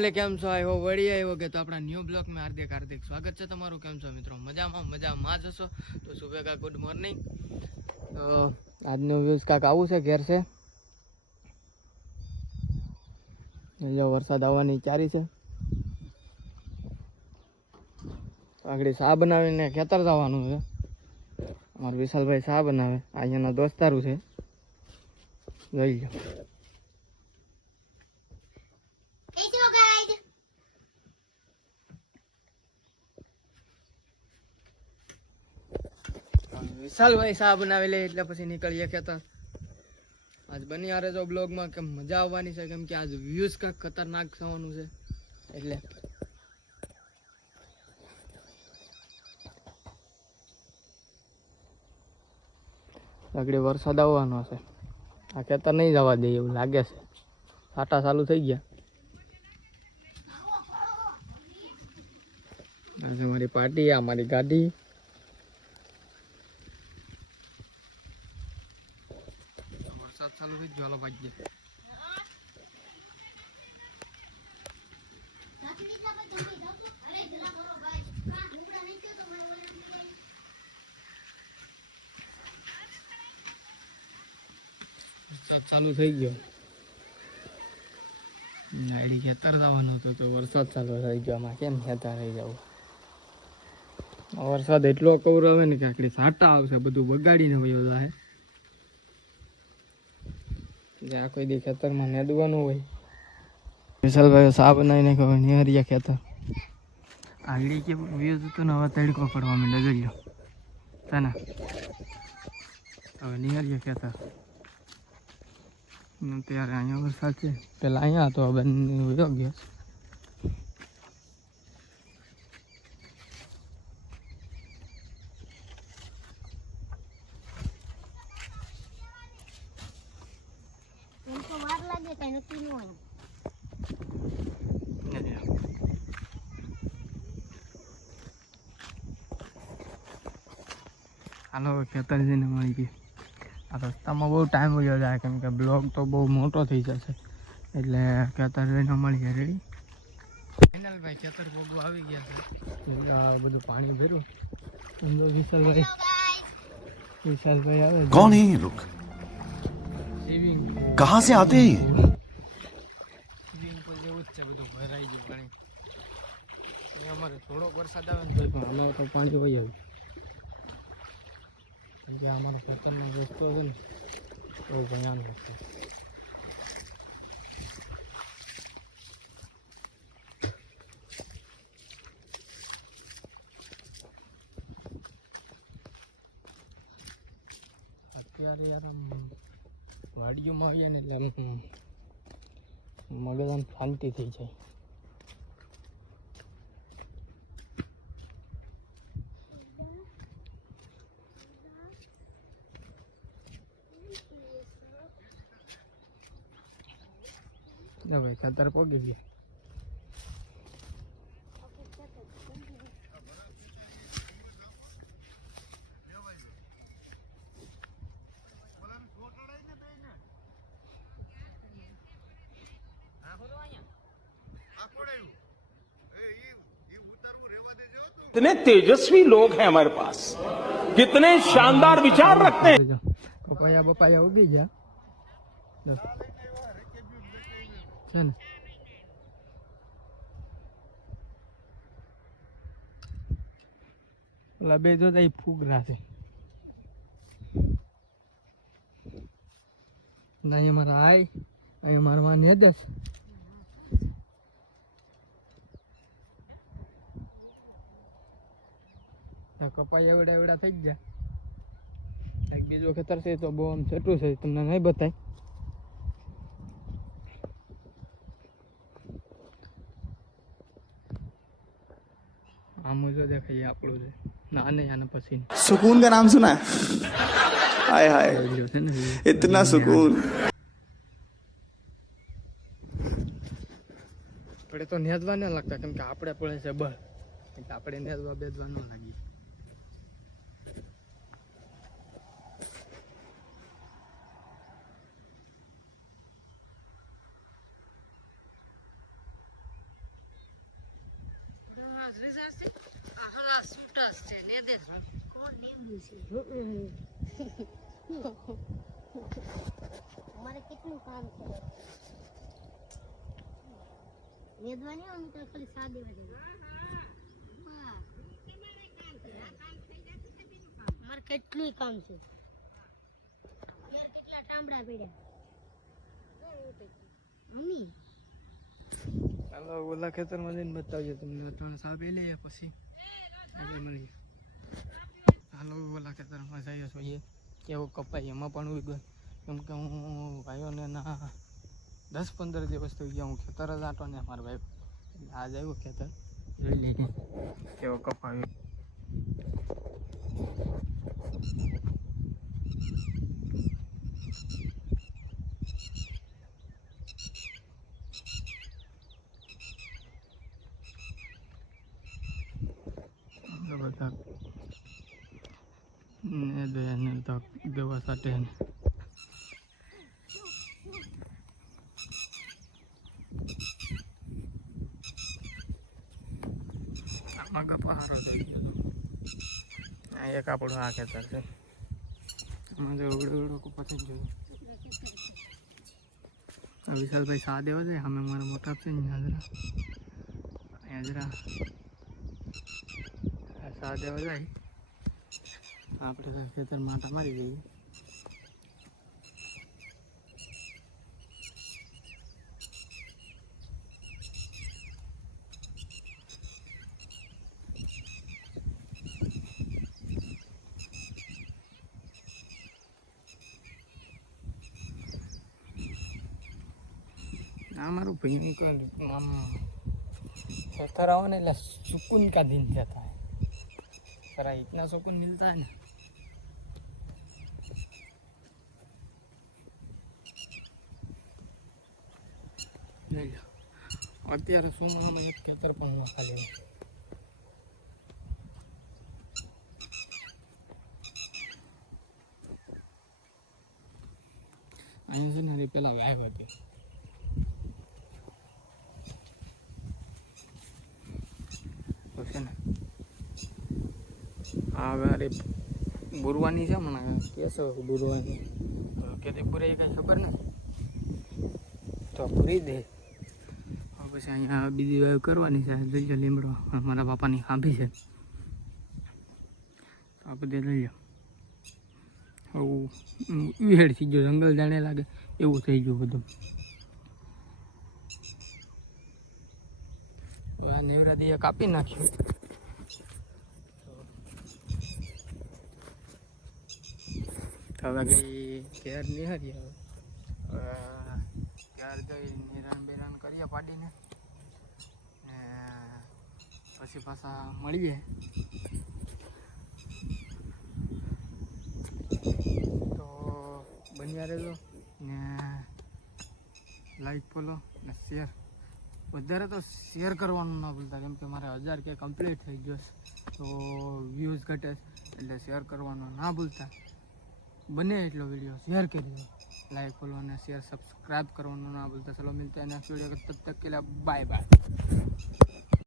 ફેમિલી કેમ છો? આવ્યો વળી આવ્યો કે તો આપણા ન્યૂ બ્લોગ માં હાર્દિક હાર્દિક સ્વાગત છે તમારું. કેમ છો મિત્રો? મજામાં જ હશો તો સુબેકા ગુડ મોર્નિંગ. તો આજનો વ્યૂઝ કાંક આવું છે. ઘેર છે જો વરસાદ આવવાની ચારી છે. આગળ શા બનાવીને ખેતર જવાનું છે. અમારા વિશાલભાઈ શા બનાવે, અહીંયાના દોસ્તારું છે, જોઈ લો. વિશાલભાઈ શા બનાવી લે એટલે પછી નીકળીએ ખેતર. આજ બની આ રહેજો બ્લોગમાં, કેમ મજા આવવાની છે, કેમ કે આજ વ્યૂઝ કાંક ખતરનાક થવાનું છે એટલે. આગળ વરસાદ આવવાનો છે, આ ખેતર નહીં જવા દે એવું લાગે છે. છાંટા ચાલુ થઈ ગયા. આજે મારી પાર્ટી, આ મારી ગાડી. વરસાદ ચાલુ થઈ ગયો, હાલો ભાગીએ. વરસાદ ચાલુ થઈ ગયો. નાયડી ખેતર જવાનું હતું તો વરસાદ ચાલુ થઈ ગયો. આમાં કેમ ખેતર રહી જવું? વરસાદ એટલો કવરાવે ને કે આકડી છાંટા આવશે, બધું બગાડીને વયો જાય. જ્યાં કોઈ દી ખેતરમાં નેદવાનું હોય. વિશાલભાઈ શા બનાવીને ખબર નિહારિયા ખેતર. આગળ કેવું વ્યૂઝ હતું ને, હવે તડકો પડવા માંડ્યો, જોઈ લો છે ને. હવે નિહારિયા ખેતર. ત્યારે અહીંયા વરસાદ છે, પેલા અહીંયા હતો, હવે વયો ગયો. હાલો ખેતર જઈને મળી ગઈ. આ રસ્તામાં બહુ ટાઈમ વયો જાય, કેમ કે બ્લોગ તો બહુ મોટો થઈ જશે, એટલે ખેતર જઈને મળીએ. રેડી ફાઇનલ ભાઈ, ખેતર ભોગવા આવી ગયા છે. આ બધું પાણી ભર્યું. સમજો વિશાલભાઈ આવે. कौन है ये लोग? સ્વિમિંગ कहाँ से आते हैं? સ્વિમિંગ પુલ જેવું જ છે, બધું ભરાઈ ગયું પાણી. અમારે થોડોક વરસાદ આવે ને તો પણ અમારે તો પાણી હોય આવ્યું. કે અમારો ખેતરનો રસ્તો છે ને બહુ ભયાનક છે. અત્યારે યાર આમ વાડીઓમાં આવીએ ને એટલે મગજ આમ શાંતિ થઈ જાય. ભાઈ ખેતર પોગી ગયા. कितने तेजस्वी लोग हैं हमारे पास, कितने शानदार विचार रखते हैं. પપાયા બપાયા ઉગી ગયા છે ને. ઓલા બે જોતા એ ફૂગરા છે. અહીંયા મારા આય, અહીંયા મારા માં નેદસ. કપાઈ એવડા એવડા થઈ ગયા. એક બીજો ખેતર છે તો બહુ આમ છેટું છે, તમને નહીં બતાય. આમ જો દેખાય આપણું છે ના, નહીં આને પછી सुकून का नाम सुना है? हाय हाय, इतना सुकून. આપણે તો નેદવા ના લાગતા, કેમ કે આપણે પડે છે બળ, આપણે નેદવા બેદવા ન લાગી. અમારે કેટલું કામ છે વેદવાની અમે તો ખાલી સાદી વધે અમારે કેટલું કામ છે યાર કેટલા ટાંબડા પડ્યા મમ્મી ચાલો ઓલા ખેતરમાં જઈને બતાવજો તમને ત્રણ સાપ એ લઈએ પછી આગળ મળીએ. ચાલો ઓલા ખેતરમાં જઈએ છીએ કેવો કપાય એમાં પણ ઉઈ ગયો કેમ કે હું ભાઈઓને ના 10-15 દિવસ થઈ ગયા હું ખેતર જ આંટો ને મારા ભાઈ આજ આવ્યું ખેતર જોઈ લઈએ કેવો કપાયો. બધા ને તો દવા સાથે આમાં કપા સારો થઈ ગયો. આ એક આપણું આ ખેતર છે આમાં જો ઉડો કપા થઈ ગયો. વિશાલભાઈ સા દેવા જાય અમે મારા મોટા છે ને હાજરા સા દેવા જાય આપણે ખેતર માટા મારી જઈએ. हमारे भाई को आम खेतर आओ ना એટલે सुकून का दिन जाता है. पर इतना सुकून मिलता है ना नहीं. અત્યારે સોનામાં એક ખેતર પણ ન ખાલી અહીંયા છે ને પેલા વાવ હતી છે ને આ અરે બુરવાની છે મને કેસો બુરવાની કેતી બુરાઈ કઈ ખબર નહીં તો પૂરી દે. પછી અહીંયા બીજી વાવ કરવાની છે લઈ લો લીમડો મારા બાપાની ખાંભી છે તો આ બધે લઈ લો. હવે ઉહેડ થઈ ગયો જંગલ જાણે લાગે એવું થઈ ગયું બધું. આ નેવરાદીએ કાપી નાખ્યું તો હવે ઘેર નિહારીએ. હવે ઘેર જઈ નિરાણ બેરાણ કરીએ પાડીને ને પછી પાછા મળીએ. તો બન્યા રહેજો ને લાઈક ફોલો ને શેર વધારે તો શેર કરવાનું ના ભૂલતા કેમ કે મારે 1000 કે કમ્પ્લીટ થઈ ગયો તો વ્યૂઝ ઘટે એટલે શેર કરવાનું ના ભૂલતા. બને એટલો વિડીયો શેર કરી દો. લાઈક ફોલો અને શેર સબસ્ક્રાઈબ કરવાનું ના ભૂલતા. ચલો મિલते हैं नेक्स्ट वीडियो. तब तक के लिए बाय बाय.